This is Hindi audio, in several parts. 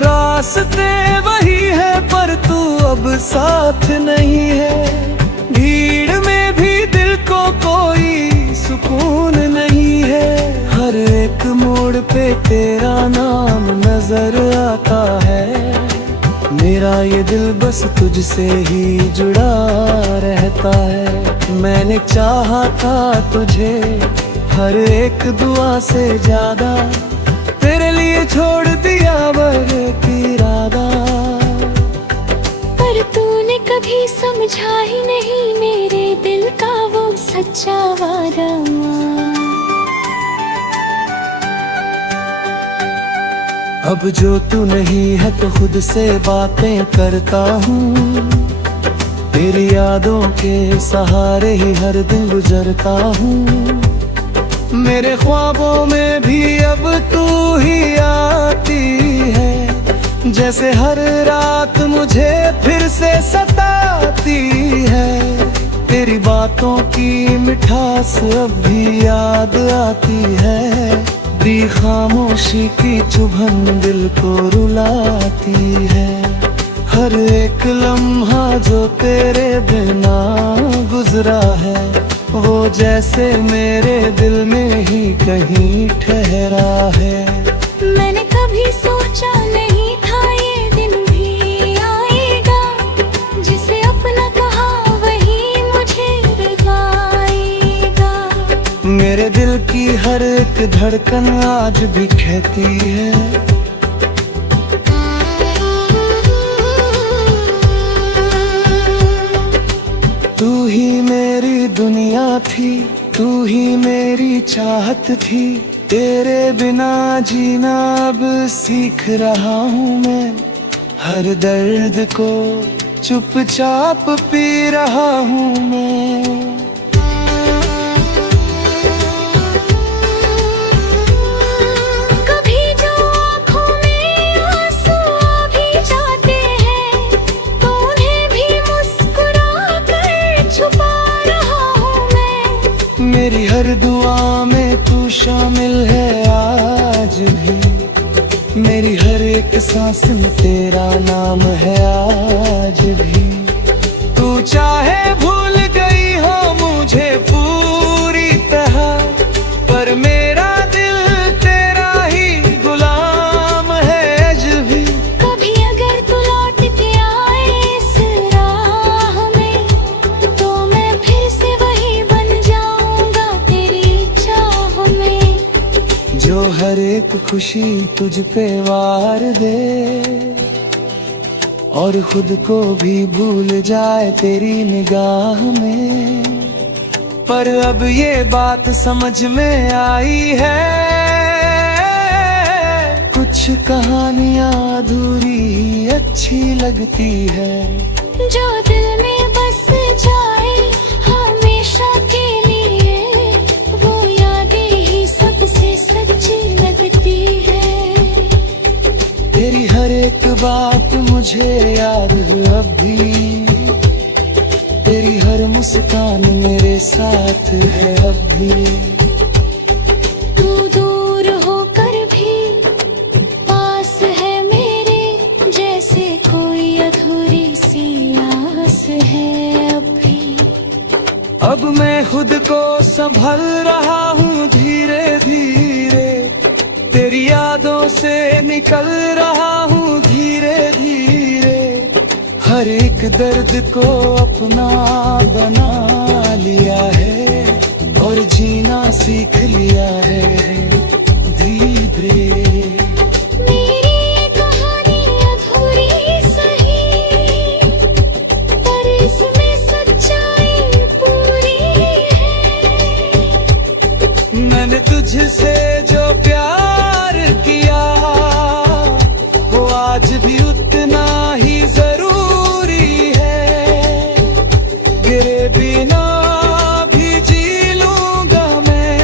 रास्ते वही है पर तू अब साथ नहीं है। भीड़ में भी दिल को कोई सुकून नहीं है। हर एक मोड़ पे तेरा नाम नजर आता है। मेरा ये दिल बस तुझसे ही जुड़ा रहता है। मैंने चाहा था तुझे हर एक दुआ से ज्यादा, तेरे लिए छोड़ दिया वर की इरादा। पर तूने कभी समझा ही नहीं मेरे दिल का वो सच्चा वादा। अब जो तू नहीं है तो खुद से बातें करता हूँ। तेरी यादों के सहारे ही हर दिन गुजरता हूँ। मेरे ख्वाबों में भी अब तू ही आती है। जैसे हर रात मुझे फिर से सताती है। तेरी बातों की मिठास अब भी याद आती है। दी खामोशी की चुभन दिल को रुलाती है। हर एक लम्हा जो तेरे बिना गुजरा है, वो जैसे मेरे दिल में ही कहीं ठहरा है। मैंने कभी सोचा नहीं था ये दिन भी आएगा। जिसे अपना कहा वही मुझे रुलाएगा। मेरे दिल की हर एक धड़कन आज भी कहती है, तू ही मेरी दुनिया थी, तू ही मेरी चाहत थी। तेरे बिना जीना अब सीख रहा हूँ मैं। हर दर्द को चुपचाप पी रहा हूँ मैं। मेरी हर दुआ में तू शामिल है आज भी। मेरी हर एक सांस में तेरा नाम है आज भी। तू चाहे भूल गई हो मुझे पूरी तरह, पर मेरा दिल तेरा ही गुलाम है आज भी। कभी अगर तू लौट के आए इस राह में, तो मैं फिर से वही बन जाऊंगा तेरी चाह में। जो हर एक खुशी तुझ पे वार दे और खुद को भी भूल जाए तेरी निगाह में। पर अब ये बात समझ में आई है, कुछ कहानियां अधूरी अच्छी लगती है। जो दिल में बस जाए हमेशा के लिए, वो यादें ही सबसे सच्ची लगती है। तेरी हर एक बात मुझे याद है अब भी। तेरी हर मुस्कान मेरे साथ है अब भी। तू दूर होकर भी पास है मेरे, जैसे कोई अधूरी सी आस है अब भी। अब मैं खुद को संभल रहा हूँ धीरे धीरे। तेरी यादों से निकल रहा हूँ धीरे धीरे। हर एक दर्द को अपना बना लिया है और जीना सीख लिया है धीरे। मेरी ये कहानी अधूरी सही, पर इसमें सच्चाई पूरी है। मैंने तुझसे जो प्यार किया, वो आज भी उतना ही जरूरी है। गिरे बिना भी जी लूंगा मैं,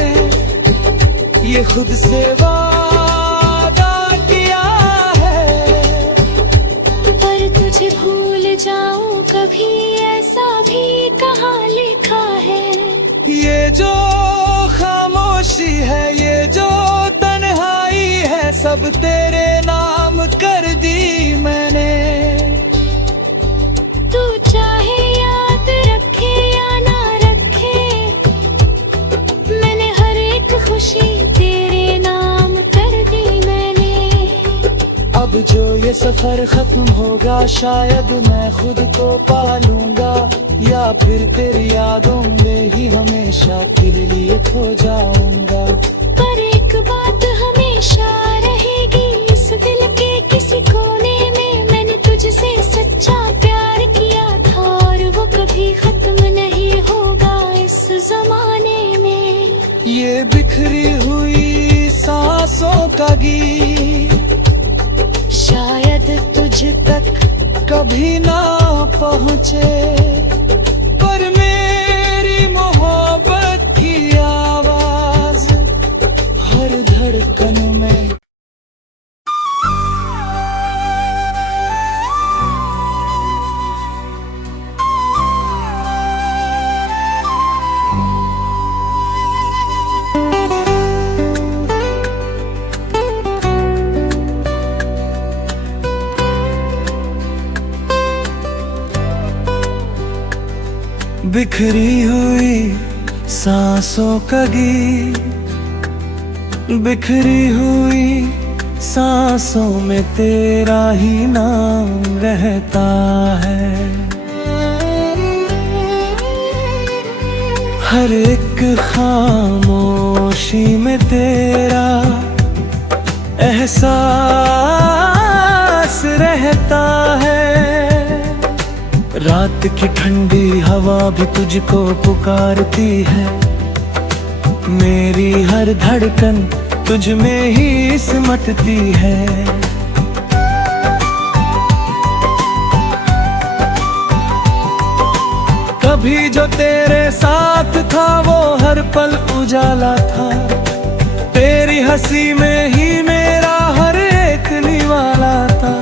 ये खुद से वादा किया है। पर तुझे भूल जाऊं कभी, ऐसा भी कहाँ लिखा है। ये जो खामोशी है, ये जो तन्हाई है, सब तेरे नाम कर दी अब जो ये सफर खत्म होगा शायद मैं खुद को पालूंगा, या फिर तेरी यादों में ही हमेशा तेरे लिए खो जाऊंगा। पर एक बात हमेशा रहेगी इस दिल के किसी कोने में, मैंने तुझसे सच्चा प्यार किया था और वो कभी खत्म नहीं होगा इस जमाने में। ये बिखरी हुई सांसों का गीत शायद तुझ तक कभी ना पहुँचे, पर मेरी मोहब्बत की आवाज हर धड़कन में। बिखरी हुई सांसों का गीत, बिखरी हुई सांसों में तेरा ही नाम रहता है। हर एक खामोशी में तेरा एहसास रहता है। रात की ठंडी हवा भी तुझको पुकारती है, मेरी हर धड़कन तुझ में ही सिमटती है। कभी जो तेरे साथ था वो हर पल उजाला था, तेरी हंसी में ही मेरा हर एक निवाला था।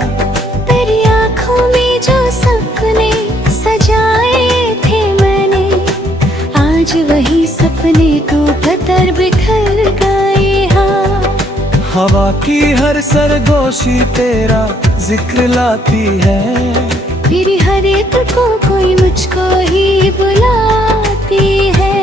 तेरी आँखों में जो सपने सजाए थे मैंने, आज वही सपने टूट कर बिखर गए। हाँ, हवा की हर सरगोशी तेरा जिक्र लाती है, फिर हर एक को कोई मुझको ही बुलाती है।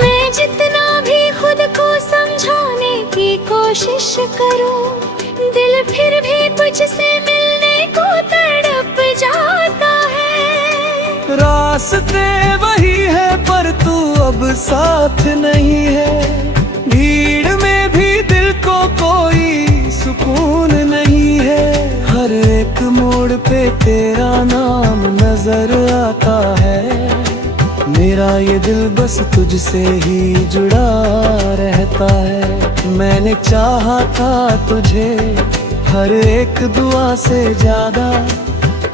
मैं जितना भी खुद को समझाने की कोशिश करूं, दिल फिर भी तुझसे मिलने को तड़प जाता है। रास्ते वही है पर तू अब साथ नहीं है, भीड़ में भी दिल को कोई सुकून नहीं है। हर एक मोड़ पे तेरा नाम नजर आता है, मेरा ये दिल बस तुझसे ही जुड़ा रहता है। मैंने चाहा था तुझे हर एक दुआ से ज्यादा,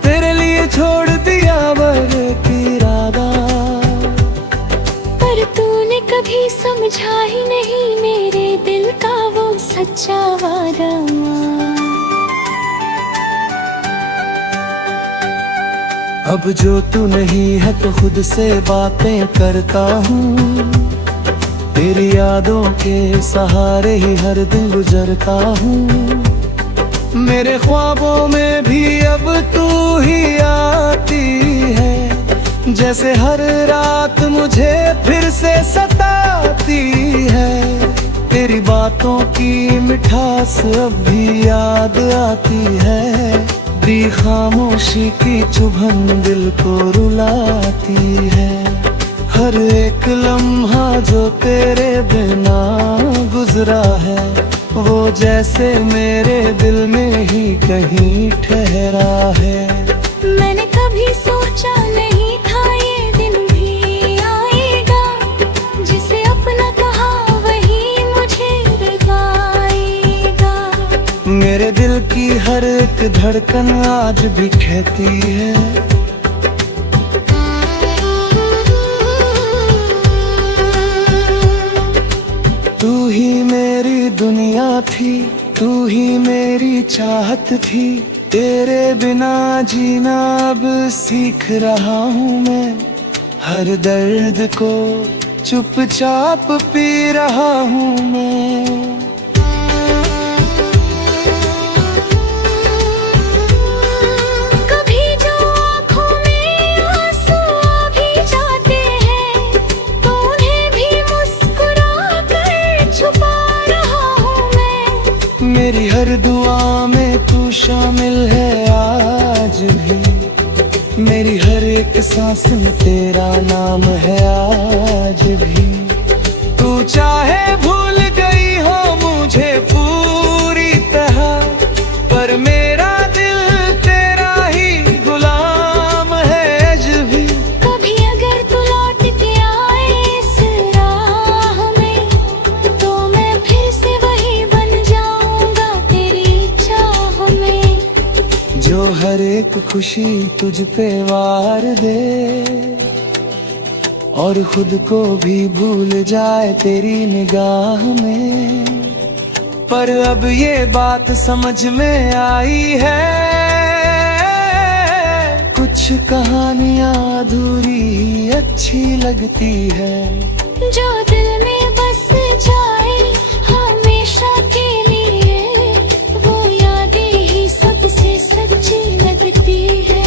तेरे लिए छोड़ दिया वर की इरादा। पर तूने कभी समझा ही नहीं मेरे दिल का वो सच्चा वादा। अब जो तू नहीं है तो खुद से बातें करता हूँ, तेरी यादों के सहारे ही हर दिन गुजरता हूँ। मेरे ख्वाबों में भी अब तू ही आती है, जैसे हर रात मुझे फिर से सताती है। तेरी बातों की मिठास अब भी याद आती है, तेरी खामोशी की चुभन दिल को रुलाती है। हर एक लम्हा जो तेरे बिना गुजरा है, वो जैसे मेरे दिल में ही कहीं ठहरा है। मैंने कभी सोचा नहीं था ये दिन भी आएगा, जिसे अपना कहा वही मुझे रुलाएगा। मेरे दिल की हर एक धड़कन आज भी कहती है, तू ही मेरी दुनिया थी, तू ही मेरी चाहत थी। तेरे बिना जीना अब सीख रहा हूँ मैं, हर दर्द को चुपचाप पी रहा हूँ मैं। कभी जो आँखों में दुआ में तू शामिल है आज भी, मेरी हर एक सांस में तेरा नाम है आज भी। तू चाहे भूल गई हो मुझे पूरी तरह, पर मेरा दिल तेरा ही गुलाम है आज भी। कभी अगर तू लौट के आए इस राह में, तो मैं फिर से वही बन जाऊंगा तेरी चाह में। जो हर एक खुशी तुझ पे वार दे और खुद को भी भूल जाए तेरी निगाह में। पर अब ये बात समझ में आई है, कुछ कहानियां अधूरी अच्छी लगती है। जो दिल में बस जाए हमेशा के लिए, वो यादें ही सबसे सच्ची लगती है।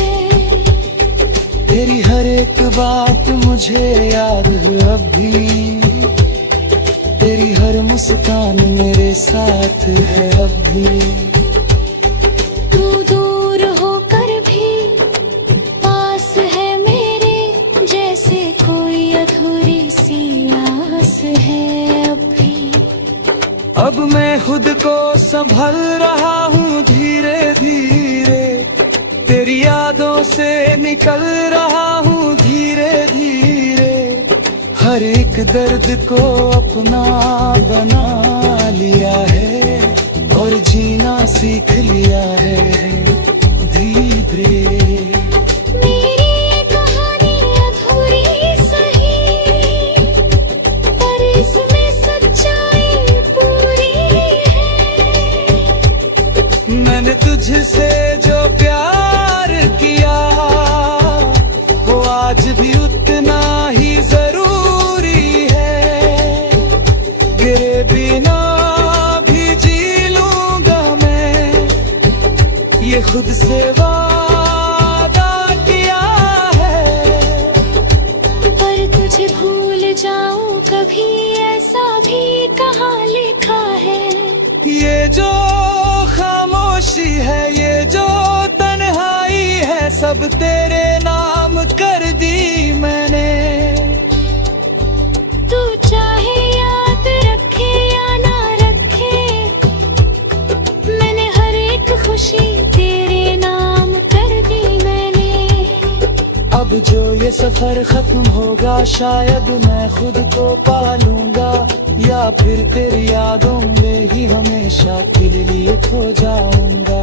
तेरी हर एक बात मुझे याद है अब भी, तेरी हर मुस्कान मेरे साथ है अब भी। तू दूर होकर भी पास है मेरे, जैसे कोई अधूरी सी आस है अब भी। अब मैं खुद को संभल रहा हूँ धीरे धीरे, तेरी यादों से निकल रहा हूँ धीरे धीरे। हर एक दर्द को अपना बना लिया है और जीना सीख लिया है धीरे। मेरी ये कहानी अधूरी सही, पर इसमें सच्चाई पूरी है। मैंने तुझसे जो प्यार किया वो आज भी उतना ही जरूरी है। गिरे बिना भी जी लूंगा मैं, ये खुद से वादा किया है। पर तुझे भूल जाऊं कभी, ऐसा भी कहाँ लिखा है। ये जो खामोशी है, ये जो तन्हाई है, सब तेरे नाम कर दी मैंने। तू चाहे याद रखे या ना रखे, मैंने हर एक खुशी तेरे नाम कर दी मैंने। अब जो ये सफर खत्म होगा, शायद मैं खुद को पालूंगा, या फिर तेरी यादों में ही हमेशा के लिए खो जाऊंगा।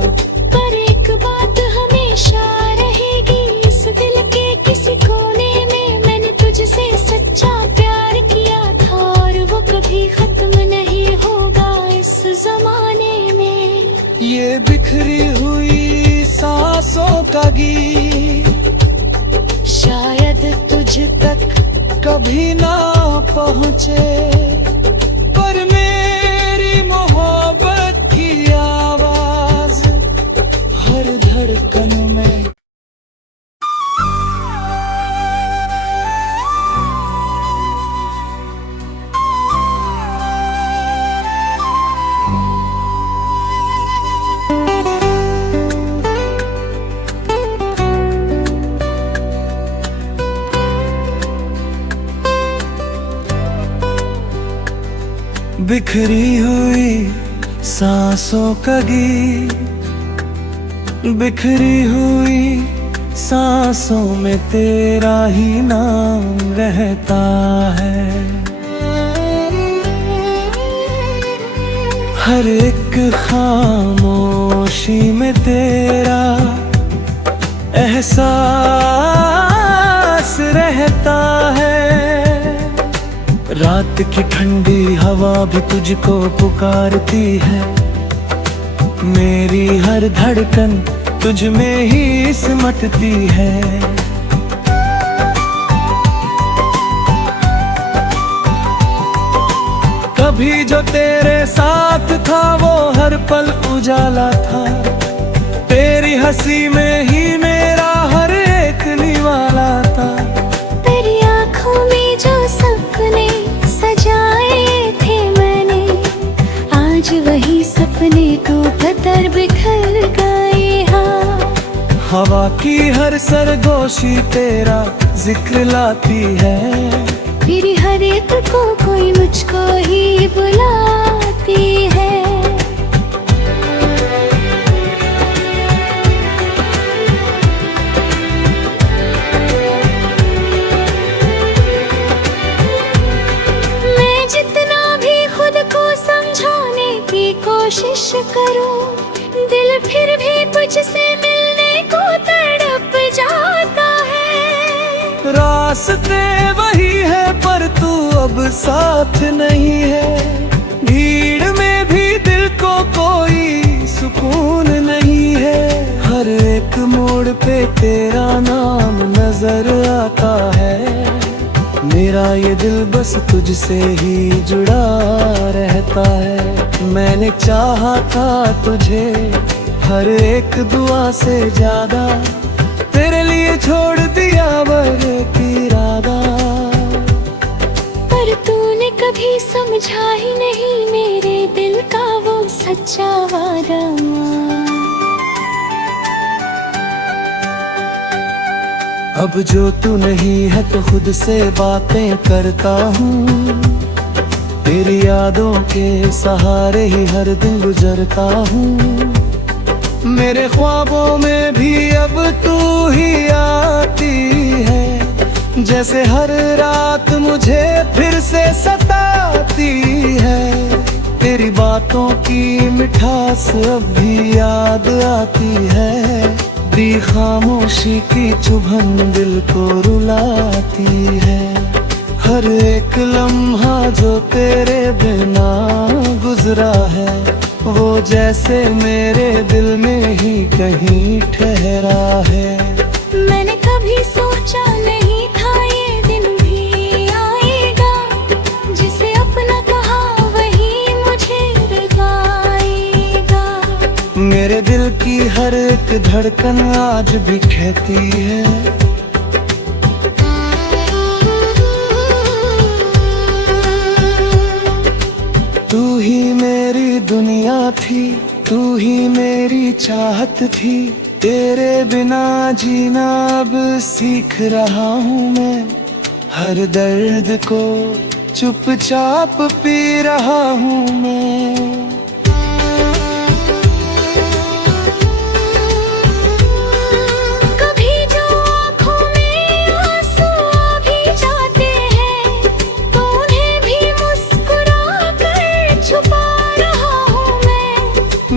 पर एक बात हमेशा रहेगी इस दिल के किसी कोने में, मैंने तुझसे सच्चा प्यार किया था और वो कभी खत्म नहीं होगा इस जमाने में। ये बिखरी हुई सांसों का गीत शायद तुझ तक कभी ना पहुँचे, पर मेरी मोहब्बत की आवाज हर धड़कन में। बिखरी हुई सांसों का गीत, बिखरी हुई सांसों में तेरा ही नाम रहता है। हर एक खामोशी में तेरा एहसास रहता है। रात की ठंडी हवा भी तुझको पुकारती है, मेरी हर धड़कन तुझ में ही सिमटती है। कभी जो तेरे साथ था वो हर पल उजाला था, तेरी हंसी में ही मेरा हर एक निवाला था। तेरी आँखों में जो सपने सजाए थे मैंने, आज वही सपने टूट हवा की हर सरगोशी तेरा जिक्र लाती है, फिर हर एक को कोई मुझको ही बुलाती है। मैं जितना भी खुद को समझाने की कोशिश करूं, दिल फिर भी तुझसे मिलने को तड़प जाता है। रास्ते वही है पर तू अब साथ नहीं है, भीड़ में भी दिल को कोई सुकून नहीं है। हर एक मोड़ पे तेरा नाम नजर आता है, मेरा ये दिल बस तुझसे ही जुड़ा रहता है। मैंने चाहा था तुझे हर एक दुआ से ज्यादा, तेरे लिए छोड़ दिया वर की इरादा। पर तूने कभी समझा ही नहीं मेरे दिल का वो सच्चा वादा। अब जो तू नहीं है तो खुद से बातें करता हूँ, तेरी यादों के सहारे ही हर दिन गुजरता हूँ। मेरे ख्वाबों में भी अब तू ही आती है, जैसे हर रात मुझे फिर से सताती है। तेरी बातों की मिठास अब भी याद आती है, दी खामोशी की चुभन दिल को रुलाती है। हर एक लम्हा जो तेरे बिना गुजरा है, वो जैसे मेरे दिल में ही कहीं ठहरा है। मैंने कभी सोचा नहीं था ये दिन भी आएगा, जिसे अपना कहा वही मुझे रुलाएगा। मेरे दिल की हर एक धड़कन आज भी कहती है, तू ही मेरी दुनिया थी, तू ही मेरी चाहत थी। तेरे बिना जीना अब सीख रहा हूँ मैं, हर दर्द को चुपचाप पी रहा हूँ मैं।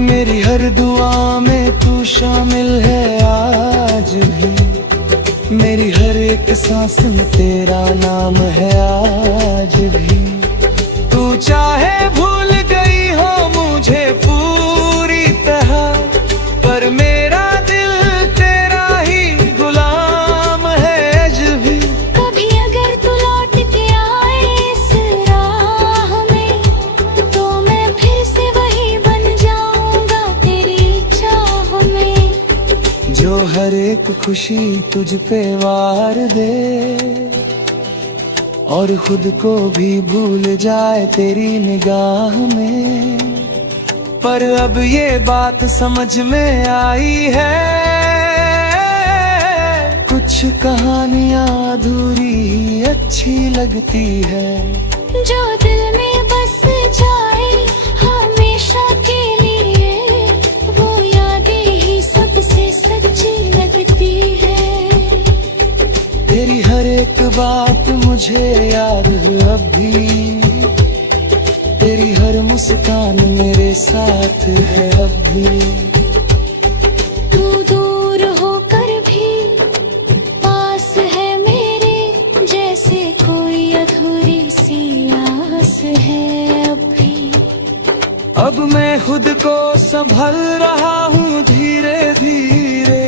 मेरी हर दुआ में तू शामिल है आज भी, मेरी हर एक सांस में तेरा नाम है आज भी। तू चाहे भूल गई हो मुझे पूरी तरह, पर मेरा दिल तेरा ही गुलाम है आज भी। कभी अगर तू लौट के आए इस राह में, तो मैं फिर से वही बन जाऊंगा तेरी चाह में। जो हर एक खुशी तुझ पे वार दे, और खुद को भी भूल जाए तेरी निगाह में। पर अब ये बात समझ में आई है, कुछ कहानियां अधूरी ही अच्छी लगती है। जो दिल में बस जाए हमेशा के लिए, वो यादें ही सबसे सच्ची लगती है। तेरी हर एक बात मुझे याद है अब भी, तेरी हर मुस्कान मेरे साथ है अब भी। तू दूर होकर भी पास है मेरे, जैसे कोई अधूरी सी आस है अब भी। अब मैं खुद को संभल रहा हूँ धीरे धीरे,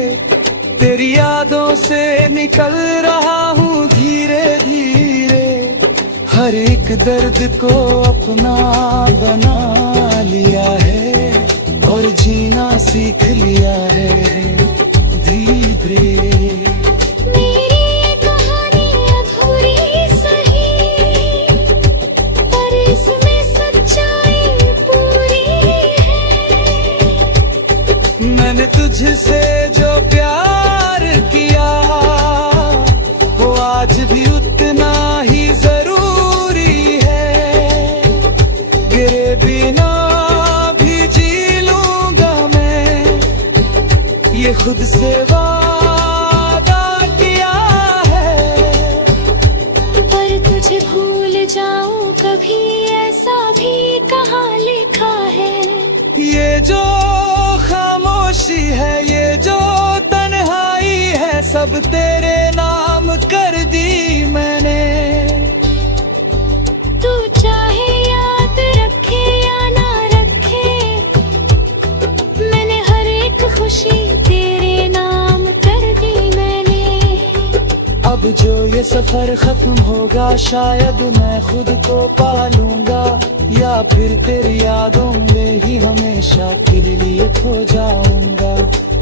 तेरी यादों से निकल रहा हूँ धीरे धीरे। हर एक दर्द को अपना बना लिया है, और जीना सीख लिया है धीरे। मेरी ये कहानी अधूरी सही, पर इसमें सच्चाई पूरी है। मैंने तुझसे जो प्यार खुद से वादा किया है, पर तुझे भूल जाऊं कभी ऐसा भी कहाँ लिखा है। ये जो खामोशी है, ये जो तन्हाई है, सब तेरे नाम कर दी मैंने। तू चाहे याद रखे या ना रखे, मैंने हर एक खुशी तेरे नाम कर दी मैंने। अब जो ये सफर खत्म होगा, शायद मैं खुद को पालूंगा, या फिर तेरी यादों में ही हमेशा के लिए खो जाऊंगा।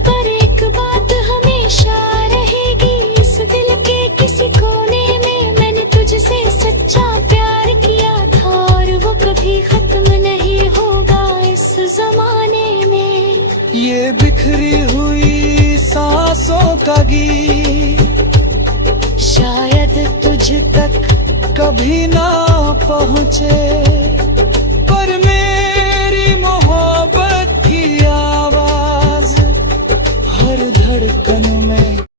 पर एक बात हमेशा रहेगी, इस दिल के किसी कोने में मैंने तुझसे सच्चा प्यार किया था, और वो कभी खत्म नहीं होगा इस जमाने में। ये बिखरी हुई सांसों का गीत शायद तुझ तक कभी ना पहुँचे,